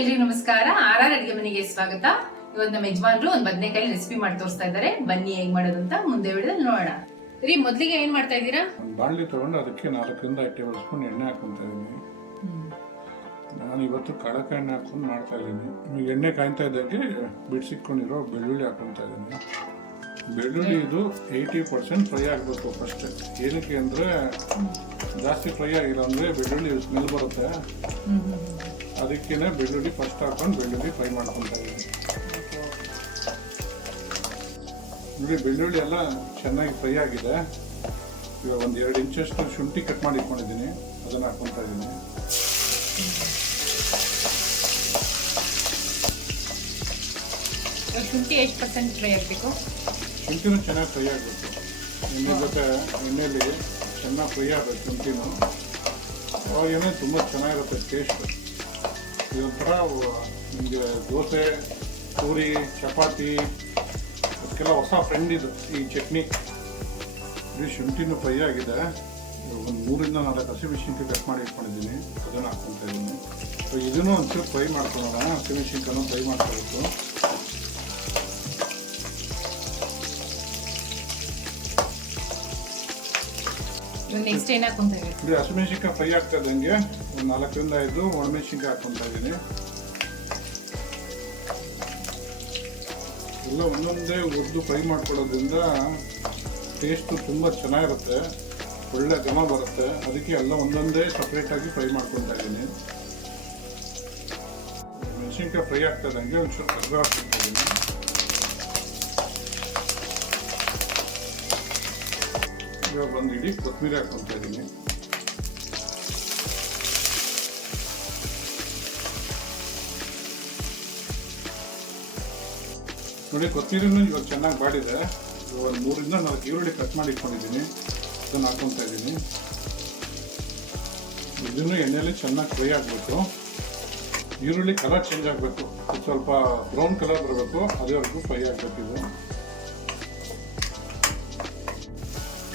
ಎಲ್ರಿಗೂ ನಮಸ್ಕಾರ. ಆರ್ ಅಡಿಗೆ ಮನೆಗೆ ಸ್ವಾಗತ. ಇವತ್ತು ನಮ್ಮ ಯಜಮಾನ್ರು ಒಂದು ಬದನೆಕಾಯಿ ರೆಸಿಪಿ ಮಾಡಿ ತೋರಿಸ್ತಾ ಇದ್ದಾರೆ. ಬನ್ನಿ ಹೇಗ್ ಮಾಡೋದು ಅಂತ ಮುಂದೆ ವಿಡಿಯೋದಲ್ಲಿ ನೋಡೋಣ. ರೀ, ಮೊದಲಿಗೆ ಏನ್ ಮಾಡ್ತಾ ಇದ್ದೀರಾ? ಒಂದು ಬಾಣಲಿ ತಗೊಂಡು ಅದಕ್ಕೆ 4ರಿಂದ 5 ಟೇಬಲ್ ಸ್ಪೂನ್ ಎಣ್ಣೆ ಹಾಕೊಂತ ಇದ್ದೀನಿ. ನಾನು ಇವತ್ತು ಕಡಲೆ ಎಣ್ಣೆ ಹಾಕೊಂಡು ಮಾಡ್ತಾ ಇದ್ದೀನಿ. ಎಣ್ಣೆ ಕಾಯ್ತಾ ಇದ್ದಾಗೆ ಬಿಡಿಸಿಕೊಂಡಿರೋ ಬೆಳ್ಳುಳ್ಳಿ ಹಾಕೊಂತ ಇದ್ದೀನಿ. ಬೆಳ್ಳುಳ್ಳಿ ಇದು 80% ಫ್ರೈ ಆಗಬೇಕು ಫಸ್ಟ್. ಏನಕ್ಕೆ ಅಂದರೆ ಜಾಸ್ತಿ ಫ್ರೈ ಆಗಿಲ್ಲ ಅಂದರೆ ಬೆಳ್ಳುಳ್ಳಿ ಸ್ಮೆಲ್ ಬರುತ್ತೆ. ಅದಕ್ಕೇನೆ ಬೆಳ್ಳುಳ್ಳಿ ಫಸ್ಟ್ ಹಾಕೊಂಡು ಬೆಳ್ಳುಳ್ಳಿ ಫ್ರೈ ಮಾಡ್ಕೊತಾ ಇದ್ದೀನಿ. ನೋಡಿ, ಬೆಳ್ಳುಳ್ಳಿ ಎಲ್ಲ ಚೆನ್ನಾಗಿ ಫ್ರೈ ಆಗಿದೆ. ಇವಾಗ ಒಂದು 2 ಇಂಚಷ್ಟು ಶುಂಠಿ ಕಟ್ ಮಾಡಿ ಇಟ್ಕೊಂಡಿದ್ದೀನಿ, ಅದನ್ನು ಹಾಕ್ಕೊತಾ ಇದ್ದೀನಿ. ಶುಂಠಿ ಎಷ್ಟು ಪರ್ಸೆಂಟ್ ಫ್ರೈ ಆಗಬೇಕು? ಶುಂಠಿನೂ ಚೆನ್ನಾಗಿ ಫ್ರೈ ಆಗಬೇಕು. ಎಣ್ಣೆ ಜೊತೆ ಎಣ್ಣೆಯಲ್ಲಿ ಚೆನ್ನಾಗಿ ಫ್ರೈ ಆಗಬೇಕು ಶುಂಠಿನೂ. ಅವಾಗೇನೆ ತುಂಬ ಚೆನ್ನಾಗಿರುತ್ತೆ ಟೇಸ್ಟ್. ಇದೊಂಥರ ನಿಮಗೆ ದೋಸೆ, ಪೂರಿ, ಚಪಾತಿ ಅದಕ್ಕೆಲ್ಲ ಹೊಸ ಫ್ರೆಂಡ್ ಇದು ಈ ಚಟ್ನಿ. ಇದು ಶುಂಠಿನೂ ಫ್ರೈ ಆಗಿದೆ. ಒಂದು 3ರಿಂದ 4 ಹಸಿಮೆಣಸಿನ್ಕಾಯಿ ಕಟ್ ಮಾಡಿ ಇಟ್ಕೊಂಡಿದ್ದೀನಿ, ಅದನ್ನು ಹಾಕ್ಕೊತಾ ಇದ್ದೀನಿ. ಸೊ ಇದನ್ನು ಒಂಚೂರು ಫ್ರೈ ಮಾಡ್ಕೊಳ್ಳೋಣ. ಹಸಿಮೆಣಸಿನ್ಕಾಯನ್ನು ಫ್ರೈ ಮಾಡ್ಕೋಬೇಕು. ನೆಕ್ಸ್ಟ್ ಏನು ಹಾಕೊಂತ ಇದ್ದೀವಿ? ಇದು ಹಸಿಮೆಣಸಿನ್ಕಾಯಿ ಫ್ರೈ ಆಗ್ತಾ ಇದ್ದಂಗೆ ಒಂದು 4ರಿಂದ 5 ಒಣಮೆಣಸಿನ್ಕಾಯಿ ಹಾಕ್ಕೊತಾ ಇದ್ದೀನಿ. ಎಲ್ಲ ಒಂದೊಂದೇ ಉದ್ದು ಫ್ರೈ ಮಾಡ್ಕೊಳ್ಳೋದ್ರಿಂದ ಟೇಸ್ಟು ತುಂಬ ಚೆನ್ನಾಗಿರುತ್ತೆ, ಒಳ್ಳೆ ಘಮ ಬರುತ್ತೆ. ಅದಕ್ಕೆ ಎಲ್ಲ ಒಂದೊಂದೇ ಸಪ್ರೇಟಾಗಿ ಫ್ರೈ ಮಾಡ್ಕೊತಾ ಇದ್ದೀನಿ. ಮೆಣಸಿನ್ಕಾಯಿ ಫ್ರೈ ಆಗ್ತಾ ಇದ್ದಂಗೆ ಒಂಚೂರು ಕರ್ಬೇವು ಹಾಕ್ಕೊತಾ ಇದ್ದೀನಿ. ಇವಾಗ ಒಂದು ಇಡೀ ಕೊತ್ತಂಬರಿ ಹಾಕ್ಕೊತಾ ಇದ್ದೀನಿ. ನೋಡಿ, ಕೊತ್ತಂಬರಿನೂ ಇವಾಗ ಚೆನ್ನಾಗಿ ಬಾಡಿದೆ. ಒಂದು 3ರಿಂದ 4 ಈರುಳ್ಳಿ ಕಟ್ ಮಾಡಿ ಇಟ್ಕೊಂಡಿದ್ದೀನಿ, ಅದನ್ನು ಹಾಕ್ಕೊತಾ ಇದ್ದೀನಿ. ಇದನ್ನು ಎಣ್ಣೆಯಲ್ಲಿ ಚೆನ್ನಾಗಿ ಫ್ರೈ ಆಗಬೇಕು. ಈರುಳ್ಳಿ ಕಲರ್ ಚೇಂಜ್ ಆಗಬೇಕು, ಸ್ವಲ್ಪ ಬ್ರೌನ್ ಕಲರ್ ಬರಬೇಕು, ಅದೇವರೆಗೂ ಫ್ರೈ ಆಗಬೇಕು. ಇದು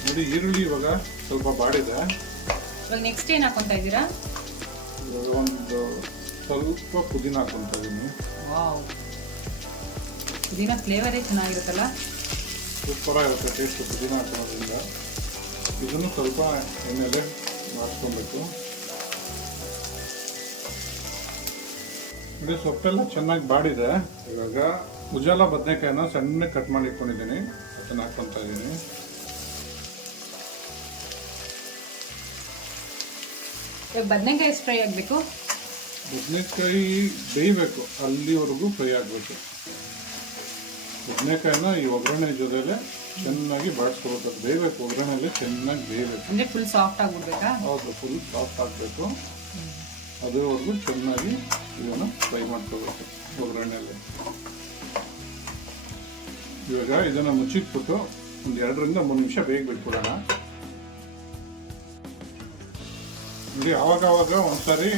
ನೋಡಿ, ಈರುಳ್ಳಿ ಇವಾಗ ಸ್ವಲ್ಪ ಬಾಡಿದೆ. ನೆಕ್ಸ್ಟ್ ಏನು ಹಾಕೊಂತ ಇದ್ದೀರಾ? ಇವಾಗ ಒಂದು ಸ್ವಲ್ಪ ಪುದೀನ ಹಾಕ್ಕೊತಾ ಇದ್ದೀನಿ. ಪುದೀನ ಫ್ಲೇವರೇ ಚೆನ್ನಾಗಿರುತ್ತಲ್ಲ, ಸೂಪರ್ ಆಗಿರುತ್ತೆ ಟೇಸ್ಟ್ ಪುದೀನ ಹಾಕೋದ್ರಿಂದ. ಇದನ್ನು ಸ್ವಲ್ಪ ಎಣ್ಣೆಲೆ ಮಾಡಿಸ್ಕೊಬೇಕು. ಇದು ಸೊಪ್ಪೆಲ್ಲ ಚೆನ್ನಾಗಿ ಬಾಡಿದೆ. ಇವಾಗ ಉಜಾಲ ಬದನೆಕಾಯಿನ ಸಣ್ಣ ಕಟ್ ಮಾಡಿ ಇಟ್ಕೊಂಡಿದ್ದೀನಿ, ಅದನ್ನು ಹಾಕ್ಕೊತಾ ಇದ್ದೀನಿ. ಬದನೆಕಾಯಿ ಎಷ್ಟು ಫ್ರೈ ಆಗಬೇಕು? ಬದನೆಕಾಯಿ ಬೇಯಬೇಕು, ಅಲ್ಲಿವರೆಗೂ ಫ್ರೈ ಆಗಬೇಕು. ಬದನೆಕಾಯಿನ ಈ ಒಗ್ಗರಣೆ ಜೊತೆಲೆ ಚೆನ್ನಾಗಿ ಬಾಡಿಸ್ಕೋಬೇಕು. ಅದು ಬೇಯಬೇಕು, ಒಗ್ಗರಣೆಯಲ್ಲಿ ಚೆನ್ನಾಗಿ ಬೇಯಬೇಕು. ಅಂದರೆ ಫುಲ್ ಸಾಫ್ಟ್ ಆಗಿಬಿಡ್ಬೇಕಾ? ಹೌದು, ಫುಲ್ ಸಾಫ್ಟ್ ಆಗಬೇಕು. ಅದುವರೆಗೂ ಚೆನ್ನಾಗಿ ಇದನ್ನು ಫ್ರೈ ಮಾಡ್ಕೋಬೇಕು ಒಗ್ಗರಣೆಯಲ್ಲಿ. ಇವಾಗ ಇದನ್ನು ಮುಚ್ಚಿಟ್ಬಿಟ್ಟು ಒಂದು 2ರಿಂದ 3 ನಿಮಿಷ ಬೇಗ ಬಿಟ್ಬಿಡೋಣ. ನೋಡಿ, ಆವಾಗ ಒಂದ್ಸರಿ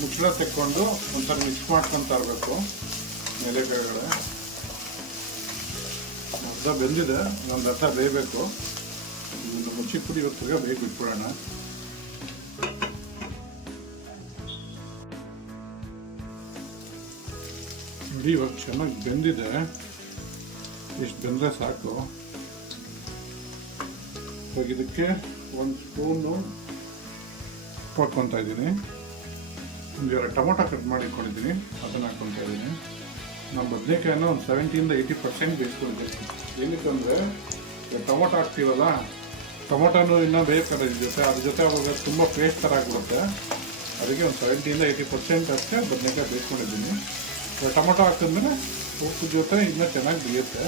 ಮುಚ್ಚಳ ತೆಕ್ಕೊಂಡು ಒಂದ್ಸರಿ ಮಿಕ್ಸ್ ಮಾಡ್ಕೊತಾ ಇರಬೇಕು. ಮೇಲೆ ಕೆಳಗಡೆ ಅರ್ಧ ಬೆಂದಿದೆ, ಒಂದು ಅರ್ಧ ಬೇಯಬೇಕು. ಇದನ್ನು ಮುಚ್ಚಿಟ್ಬಿಟ್ಟು ಇವತ್ತಿಗೆ ಬೇಗ ಬಿಟ್ಬಿಡೋಣ. ನೋಡಿ, ಇವಾಗ ಚೆನ್ನಾಗಿ ಬೆಂದಿದೆ. ಇಷ್ಟು ಬೆಂದರೆ ಸಾಕು. ಇವಾಗ ಇದಕ್ಕೆ 1 ಸ್ಪೂನು ಹಾಕ್ಕೊತಾ ಇದ್ದೀನಿ. ಒಂದು 2 ಟೊಮೊಟೊ ಕಟ್ ಮಾಡಿ ಇಟ್ಕೊಂಡಿದ್ದೀನಿ, ಅದನ್ನು ಹಾಕ್ಕೊತಾ ಇದ್ದೀನಿ. ನಮ್ಮ ಬದನೆಕಾಯನ್ನು ಒಂದು 70ರಿಂದ 80% ಬೇಯಿಸ್ಕೊಂಡಿದ್ದೀನಿ. ಏನಕ್ಕಂದರೆ ಟೊಮೊಟೊ ಹಾಕ್ತೀವಲ್ಲ, ಟೊಮೊಟೊನು ಇನ್ನೂ ಬೇಯ್ತಾರೆ ಜೊತೆ, ಅದ್ರ ಜೊತೆ ಅವಾಗ ತುಂಬ ಪೇಸ್ಟ್ ಥರ ಆಗಿಬಿಡುತ್ತೆ. ಅದಕ್ಕೆ ಒಂದು 70ರಿಂದ 80% ಅಷ್ಟೇ ಬದನೆಕಾಯಿ ಬೇಯಿಸ್ಕೊಂಡಿದ್ದೀನಿ. ಟೊಮೊಟೊ ಹಾಕಿದ್ಮೇಲೆ ಉಪ್ಪು ಜೊತೆ ಇನ್ನೂ ಚೆನ್ನಾಗಿ ಬೇಯುತ್ತೆ.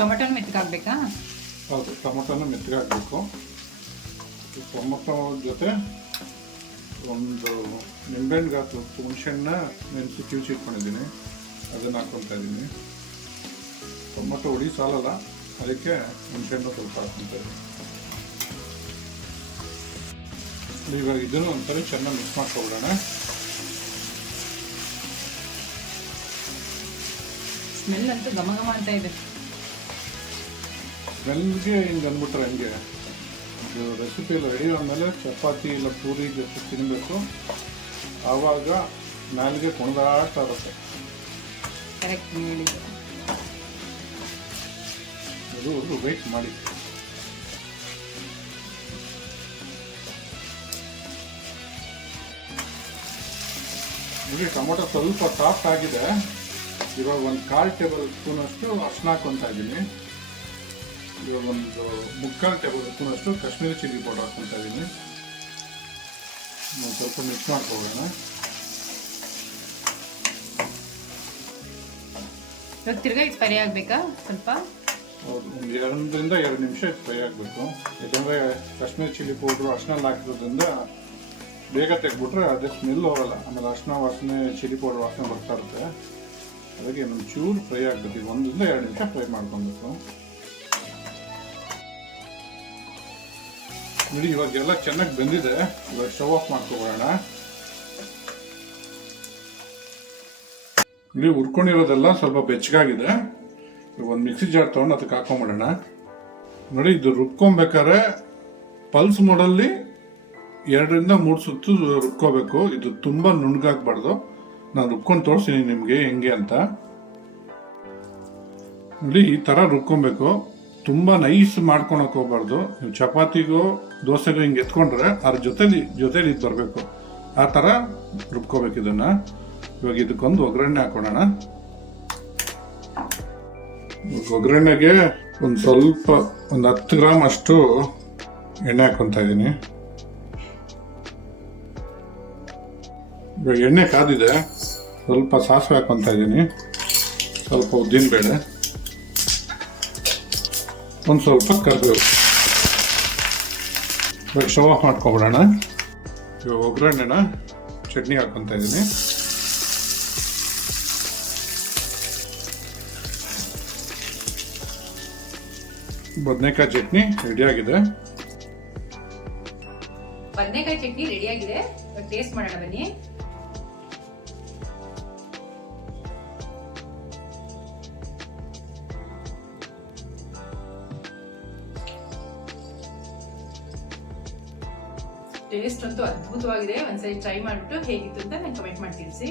ಟೊಮೆಟೊನ ಮೆತ್ತಗಾಗಬೇಕಾ? ಹೌದು, ಟೊಮೊಟೊನ ಮೆತ್ತಗೆ ಹಾಕಬೇಕು. ಟೊಮೊಟೊ ಜೊತೆ ಒಂದು ನಿಂಬೆಹಣ್ಣು ಗಾತ್ರ ಹುಣಸೆಹಣ್ಣ ನೆನೆಸಿ ಕಿವುಚಿ ಇಟ್ಕೊಂಡಿದ್ದೀನಿ, ಅದನ್ನು ಹಾಕ್ಕೊತಾ ಇದ್ದೀನಿ. ಟೊಮೊಟೊ ಹುಳಿ ಸಾಲಲ್ಲ, ಅದಕ್ಕೆ ಹುಣಸೆಹಣ್ಣು ಸ್ವಲ್ಪ ಹಾಕ್ಕೊತಾ ಇದ್ದೀನಿ. ಇವಾಗ ಇದನ್ನು ಒಂದ್ಸರಿ ಚೆನ್ನಾಗಿ ಮಿಕ್ಸ್ ಮಾಡ್ಕೊಬಿಡೋಣ. ಸ್ಮೆಲ್ ಅಂತೂ ಘಮ ಘಮ ಅಂತ ಇದೆ. ಸ್ಮೆಲ್ಗೆ ಹಿಂಗೆ ಅಂದ್ಬಿಟ್ರೆ ಹಂಗೆ ಇದು ರೆಸಿಪಿ ಎಲ್ಲ ರೆಡಿ ಆದಮೇಲೆ ಚಪಾತಿ ಇಲ್ಲ ಪೂರಿ ಜೊತೆ ತಿನ್ನಬೇಕು. ಆವಾಗ ನಾಲಿಗೆ ಕುಣಿದಾಡ್ತಾ ಇರುತ್ತೆ. ಕರೆಕ್ಟ್ ಹೇಳಿದ್ದು. ಅದು ವೆಯ್ಟ್ ಮಾಡಿ. ನೋಡಿ ಟೊಮೊಟೊ ಸ್ವಲ್ಪ ಸಾಫ್ಟ್ ಆಗಿದೆ. ಇವಾಗ ಒಂದು 1/4 ಟೇಬಲ್ ಸ್ಪೂನಷ್ಟು ಅರಿಶಿನ ಹಾಕ್ಕೊತಾ ಇದ್ದೀನಿ. ಇವಾಗ ಒಂದು 3/4 ಟೇಬಲ್ ಸ್ಪೂನಷ್ಟು ಕಾಶ್ಮೀರಿ ಚಿಲ್ಲಿ ಪೌಡರ್ ಹಾಕ್ಕೊತಾ ಇದ್ದೀನಿ. ಸ್ವಲ್ಪ ಮಿಕ್ಸ್ ಮಾಡ್ಕೊಳ್ಳೋಣ. ಇವಾಗ ತಿರ್ಗಾ ಇದು ಫ್ರೈ ಆಗಬೇಕಾ ಸ್ವಲ್ಪ? ಹೌದು, ಒಂದು 1 2 ನಿಮಿಷ ಫ್ರೈ ಆಗಬೇಕು. ಯಾಕಂದರೆ ಕಾಶ್ಮೀರಿ ಚಿಲ್ಲಿ ಪೌಡ್ರು ಅರಿಶಿನಲ್ಲಿ ಹಾಕಿರೋದ್ರಿಂದ ಬೇಗ ತೆಗೆದ್ಬಿಟ್ರೆ ಅದೇ ಸ್ಮೆಲ್ ಹೋಗಲ್ಲ. ಆಮೇಲೆ ಅರಿಶಿನ ವಾಸನೆ, ಚಿಲ್ಲಿ ಪೌಡರ್ ವಾಸನೆ ಬರ್ತಾ ಇರುತ್ತೆ. ಅದಕ್ಕೆ ಒಂದು ಚೂರು ಫ್ರೈ ಆಗಬೇಕು. 1 2 ನಿಮಿಷ ಫ್ರೈ ಮಾಡ್ಕೊಬೇಕು. ನೋಡಿ ಇವಾಗೆಲ್ಲ ಚೆನ್ನಾಗಿ ಬೆಂದಿದೆ. ಇವಾಗ ಸ್ಟವ್ ಆಫ್ ಮಾಡ್ಕೊಬೋಣ. ಇಲ್ಲಿ ಹುರ್ಕೊಂಡಿರೋದೆಲ್ಲ ಸ್ವಲ್ಪ ಬೆಚ್ಚಗಾಗಿದೆ. ಒಂದು ಮಿಕ್ಸಿ ಜಾರ್ ತೊಗೊಂಡು ಅದಕ್ಕೆ ಹಾಕೊಂಬಿಡೋಣ. ನೋಡಿ ಇದು ರುಬ್ಕೊಬೇಕಾದ್ರೆ ಪಲ್ಸ್ ಮೋಡಲ್ಲಿ 2 ರಿಂದ 3 ಸುತ್ತು ರುಬ್ಕೋಬೇಕು. ಇದು ತುಂಬ ನುಣ್ಣಗಾಗಬಾರ್ದು. ನಾನು ರುಬ್ಕೊಂಡು ತೋರಿಸ್ತೀನಿ ನಿಮಗೆ ಹೆಂಗೆ ಅಂತ. ನೋಡಿ ಈ ಥರ ರುಬ್ಕೊಬೇಕು. ತುಂಬ ನೈಸ್ ಮಾಡ್ಕೊಳಕ್ಕೆ ಹೋಗ್ಬಾರ್ದು. ನೀವು ಚಪಾತಿಗೋ ದೋಸೆಗೋ ಹಿಂಗೆ ಎತ್ಕೊಂಡ್ರೆ ಅದ್ರ ಜೊತೆಲಿ ಇದು ಬರಬೇಕು. ಆ ಥರ ರುಬ್ಕೋಬೇಕು ಇದನ್ನು. ಇವಾಗ ಇದಕ್ಕೊಂದು ಒಗ್ಗರಣೆ ಹಾಕೋಣ. ಒಗ್ಗರಣೆಗೆ ಒಂದು ಸ್ವಲ್ಪ 10 ಗ್ರಾಮ್ ಅಷ್ಟು ಎಣ್ಣೆ ಹಾಕೊತಾ ಇದ್ದೀನಿ. ಇವಾಗ ಎಣ್ಣೆ ಕಾದಿದೆ. ಸ್ವಲ್ಪ ಸಾಸಿವೆ ಹಾಕೊತಾ ಇದ್ದೀನಿ, ಸ್ವಲ್ಪ ಉದ್ದಿನಬೇಳೆ, ಒಂದು ಸ್ವಲ್ಪ ಕರಿಬೇವು. ಇವಾಗ ಸ್ಟವ್ ಆಫ್ ಮಾಡ್ಕೊಬಿಡೋಣ. ಇವಾಗ ಒಗ್ಗರಣೆನ ಚಟ್ನಿ ಹಾಕೊತಾ ಇದ್ದೀನಿ. ಬದನೆಕಾಯಿ ಚಟ್ನಿ ರೆಡಿಯಾಗಿದೆ. ಬದನೆಕಾಯಿ ಚಟ್ನಿ ರೆಡಿಯಾಗಿದೆ. ಟೇಸ್ಟ್ ಮಾಡೋಣ ಬನ್ನಿ. ಟೇಸ್ಟ್ ಅಂತೂ ಅದ್ಭುತವಾಗಿದೆ. ಒಂದ್ಸರಿ ಟ್ರೈ ಮಾಡಿಬಿಟ್ಟು ಹೇಗಿತ್ತು ಅಂತ ನಂಗೆ ಕಮೆಂಟ್ ಮಾಡಿ ತಿಳಿಸಿ.